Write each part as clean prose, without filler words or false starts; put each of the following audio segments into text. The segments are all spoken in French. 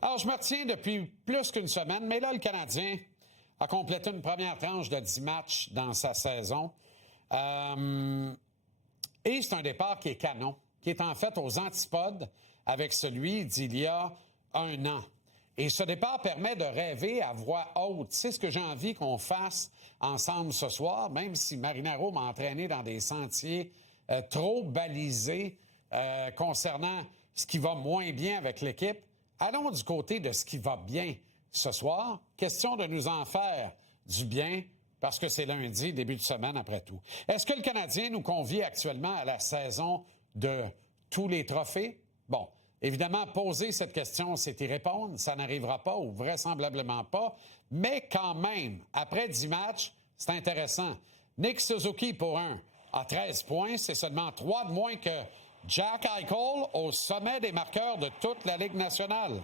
Alors, je me retiens depuis plus qu'une semaine, mais là, le Canadien a complété une première tranche de 10 matchs dans sa saison. Et c'est un départ qui est canon, qui est en fait aux antipodes avec celui d'il y a un an. Et ce départ permet de rêver à voix haute. C'est ce que j'ai envie qu'on fasse ensemble ce soir, même si Marinaro m'a entraîné dans des sentiers trop balisés concernant ce qui va moins bien avec l'équipe. Allons du côté de ce qui va bien ce soir. Question de nous en faire du bien, parce que c'est lundi, début de semaine après tout. Est-ce que le Canadien nous convie actuellement à la saison de tous les trophées? Bon, évidemment, poser cette question, c'est y répondre. Ça n'arrivera pas ou vraisemblablement pas. Mais quand même, après 10 matchs, c'est intéressant. Nick Suzuki, pour a 13 points. C'est seulement 3 de moins que Jack Eichel au sommet des marqueurs de toute la Ligue nationale.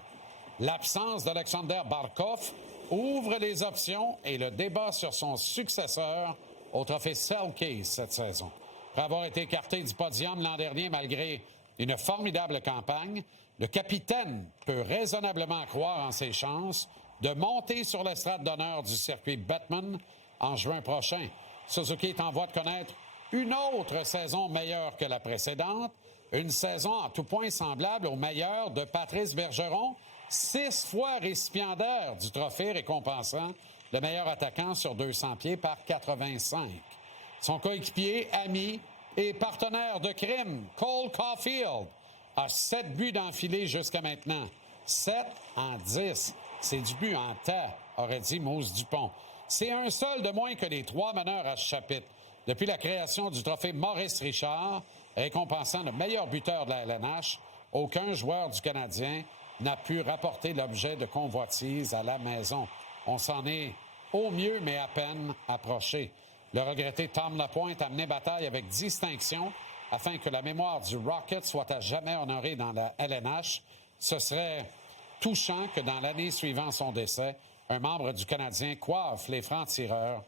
L'absence d'Alexander Barkov ouvre les options et le débat sur son successeur au trophée Selke cette saison. Après avoir été écarté du podium l'an dernier malgré une formidable campagne, le capitaine peut raisonnablement croire en ses chances de monter sur l'estrade d'honneur du circuit Bettman en juin prochain. Suzuki est en voie de connaître une autre saison meilleure que la précédente, une saison en tout point semblable au meilleur de Patrice Bergeron, 6 fois récipiendaire du trophée récompensant le meilleur attaquant sur 200 pieds par 85. Son coéquipier, ami et partenaire de crime, Cole Caulfield, a 7 buts d'enfilée jusqu'à maintenant. 7 en 10. C'est du but en tas, aurait dit Mousse Dupont. C'est un seul de moins que les 3 meneurs à ce chapitre. Depuis la création du trophée Maurice Richard, récompensant le meilleur buteur de la LNH, aucun joueur du Canadien n'a pu rapporter l'objet de convoitise à la maison. On s'en est au mieux, mais à peine approché. Le regretté Tom Lapointe a mené bataille avec distinction afin que la mémoire du Rocket soit à jamais honorée dans la LNH. Ce serait touchant que dans l'année suivant son décès, un membre du Canadien coiffe les francs-tireurs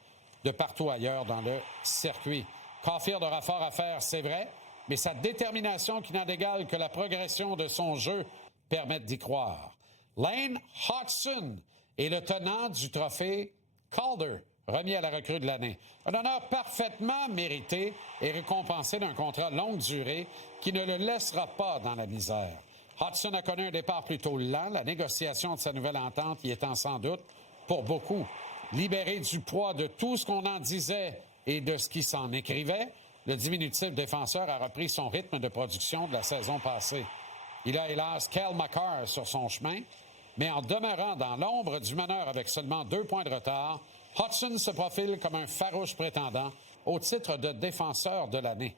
de partout ailleurs dans le circuit. Caulfield aura fort à faire, c'est vrai, mais sa détermination qui n'a d'égal que la progression de son jeu permet d'y croire. Lane Hodgson est le tenant du trophée Calder, remis à la recrue de l'année. Un honneur parfaitement mérité et récompensé d'un contrat longue durée qui ne le laissera pas dans la misère. Hodgson a connu un départ plutôt lent, la négociation de sa nouvelle entente y étant sans doute, pour beaucoup, libéré du poids de tout ce qu'on en disait et de ce qui s'en écrivait, le diminutif défenseur a repris son rythme de production de la saison passée. Il a hélas Cale Makar sur son chemin, mais en demeurant dans l'ombre du meneur avec seulement 2 points de retard, Hodgson se profile comme un farouche prétendant au titre de défenseur de l'année.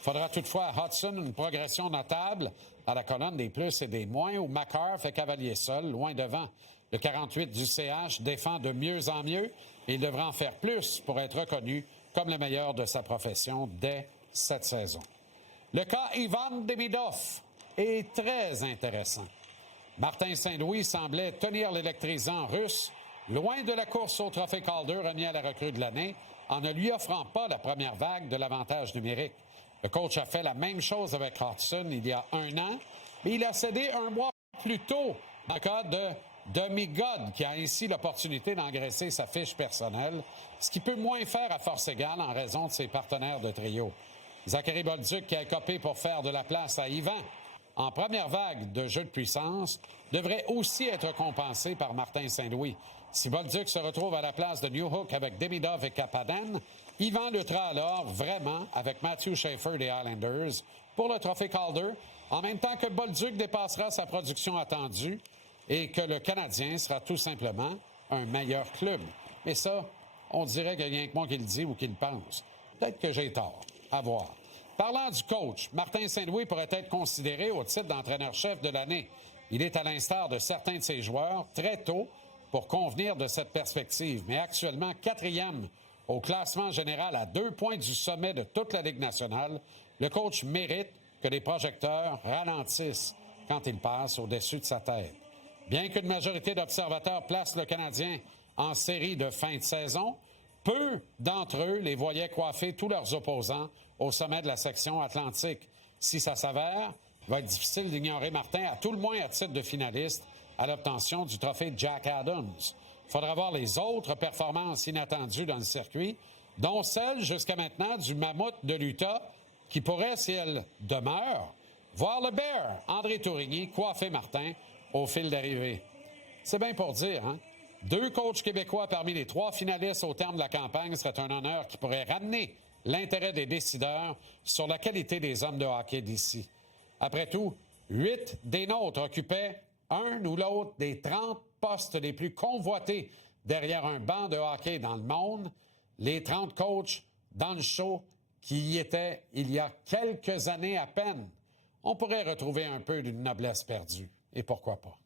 Il faudra toutefois à Hodgson une progression notable à la colonne des plus et des moins où Makar fait cavalier seul, loin devant. Le 48 du CH défend de mieux en mieux et il devra en faire plus pour être reconnu comme le meilleur de sa profession dès cette saison. Le cas Ivan Demidov est très intéressant. Martin Saint-Louis semblait tenir l'électrisant russe loin de la course au trophée Calder remis à la recrue de l'année en ne lui offrant pas la première vague de l'avantage numérique. Le coach a fait la même chose avec Hodgson il y a 1 an, mais il a cédé 1 mois plus tôt dans le cas de Demigod, qui a ainsi l'opportunité d'engraisser sa fiche personnelle, ce qui peut moins faire à force égale en raison de ses partenaires de trio. Zachary Bolduc, qui a écopé pour faire de la place à Yvan en première vague de jeu de puissance, devrait aussi être compensé par Martin Saint-Louis. Si Bolduc se retrouve à la place de Newhook avec Demidov et Kapanen, Yvan luttera alors vraiment avec Matthew Schaefer des Islanders pour le trophée Calder, en même temps que Bolduc dépassera sa production attendue et que le Canadien sera tout simplement un meilleur club. Mais ça, on dirait qu'il n'y a rien que moi qui le dit ou qui le pense. Peut-être que j'ai tort. À voir. Parlant du coach, Martin Saint-Louis pourrait être considéré au titre d'entraîneur-chef de l'année. Il est à l'instar de certains de ses joueurs très tôt pour convenir de cette perspective, mais actuellement 4e au classement général à 2 points du sommet de toute la Ligue nationale, le coach mérite que les projecteurs ralentissent quand il passe au-dessus de sa tête. Bien qu'une majorité d'observateurs placent le Canadien en série de fin de saison, peu d'entre eux les voyaient coiffer tous leurs opposants au sommet de la section Atlantique. Si ça s'avère, il va être difficile d'ignorer Martin, à tout le moins à titre de finaliste, à l'obtention du trophée Jack Adams. Il faudra voir les autres performances inattendues dans le circuit, dont celle jusqu'à maintenant du mammouth de l'Utah, qui pourrait, si elle demeure, voir le Bear, André Tourigny, coiffer Martin au fil d'arrivée. C'est bien pour dire, hein? 2 coachs québécois parmi les 3 finalistes au terme de la campagne serait un honneur qui pourrait ramener l'intérêt des décideurs sur la qualité des hommes de hockey d'ici. Après tout, 8 des nôtres occupaient un ou l'autre des 30 postes les plus convoités derrière un banc de hockey dans le monde. Les 30 coachs dans le show qui y étaient il y a quelques années à peine. On pourrait retrouver un peu d'une noblesse perdue. Et pourquoi pas?